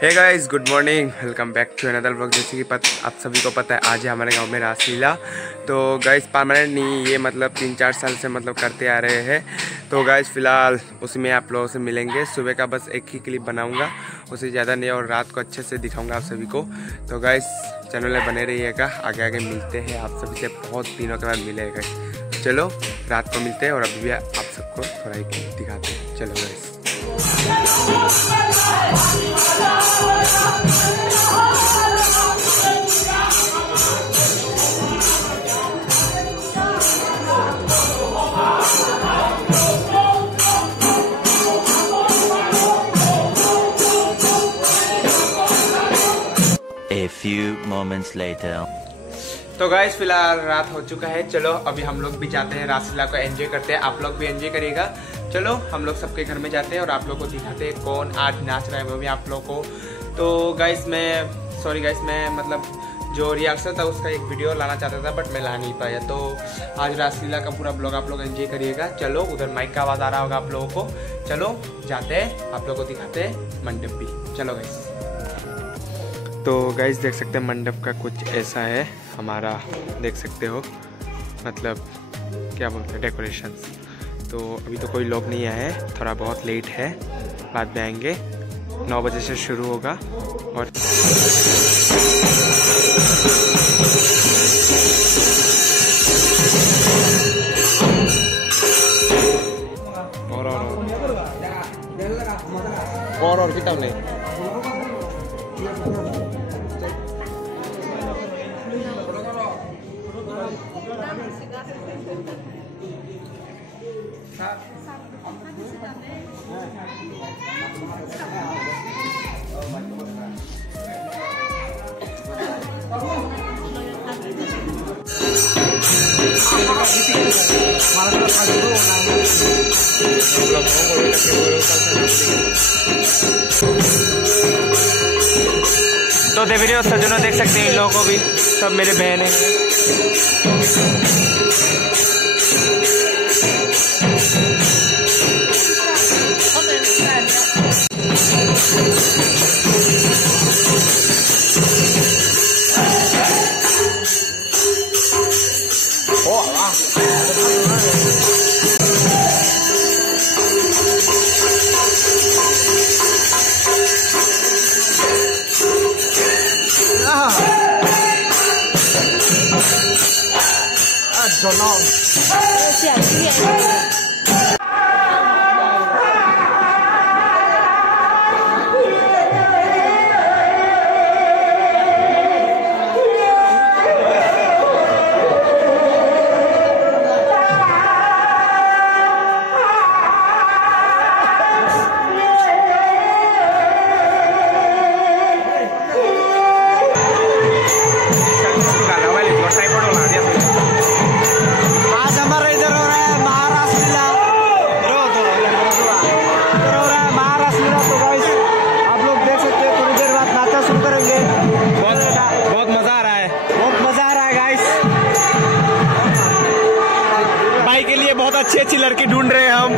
Hey guys, good morning, welcome back to another vlog. जैसे कि आप सभी को पता है आज है हमारे गांव में रासलीला। तो गाइस परमानेंट नहीं, ये मतलब 3-4 साल से मतलब करते आ रहे हैं। तो गाइस फ़िलहाल उसमें आप लोगों से मिलेंगे। सुबह का बस एक ही क्लिप बनाऊंगा, उससे ज़्यादा नहीं, और रात को अच्छे से दिखाऊंगा आप सभी को। तो गाइस चैनल में बने रहिएगा, आगे आगे मिलते हैं आप सभी से, बहुत दिनों के बाद मिलेगा। चलो रात को मिलते हैं, और अभी भी आप सबको थोड़ा ही दिखाते हैं। चलो guys. A few moments later. तो गाइस फिलहाल रात हो चुका है। चलो अभी हम लोग भी जाते हैं, रासलीला को एंजॉय करते हैं। आप लोग भी एंजॉय करिएगा। चलो हम लोग सबके घर में जाते हैं और आप लोग को दिखाते हैं कौन आज नाच रहा है, वो भी आप लोग को। तो गाइस मैं मतलब जो रिएक्शन था उसका एक वीडियो लाना चाहता था, बट मैं ला नहीं पाया। तो आज रासलीला का पूरा ब्लॉग आप लोग एंजॉय करिएगा। चलो उधर माइक का आवाज़ आ रहा होगा आप लोगों को। चलो जाते हैं, आप लोग को दिखाते हैं मंडप भी। चलो गाइस। तो गाइस देख सकते हैं मंडप का कुछ ऐसा है हमारा, देख सकते हो, मतलब क्या बोलते हैं, डेकोरेशंस। तो अभी तो कोई लोग नहीं आए, थोड़ा बहुत लेट है, बाद में आएंगे। 9 बजे से शुरू होगा। और किताब नहीं। तो देवियों सज्जनों देख सकते हैं, इन लोगों को भी, सब मेरे बहन हैं। बहुत अच्छी लड़की ढूंढ रहे हैं हम।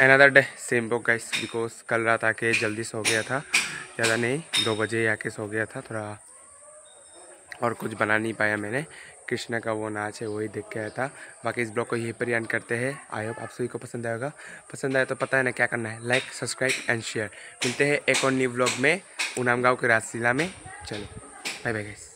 Another day same book guys, because कल रात आके जल्दी सो गया था, ज़्यादा नहीं 2 बजे आके सो गया था थोड़ा, और कुछ बना नहीं पाया मैंने। कृष्णा का वो नाच है वही देख के आया था। बाकी इस ब्लॉग को यहीं पर एंड करते हैं। आई होप आप सभी को पसंद आएगा। पसंद आए तो पता है ना क्या करना है, लाइक सब्सक्राइब एंड शेयर। मिलते हैं एक और न्यू ब्लॉग में उनाम गाँव के रासलीला में। चलो बाय बाय गाइस।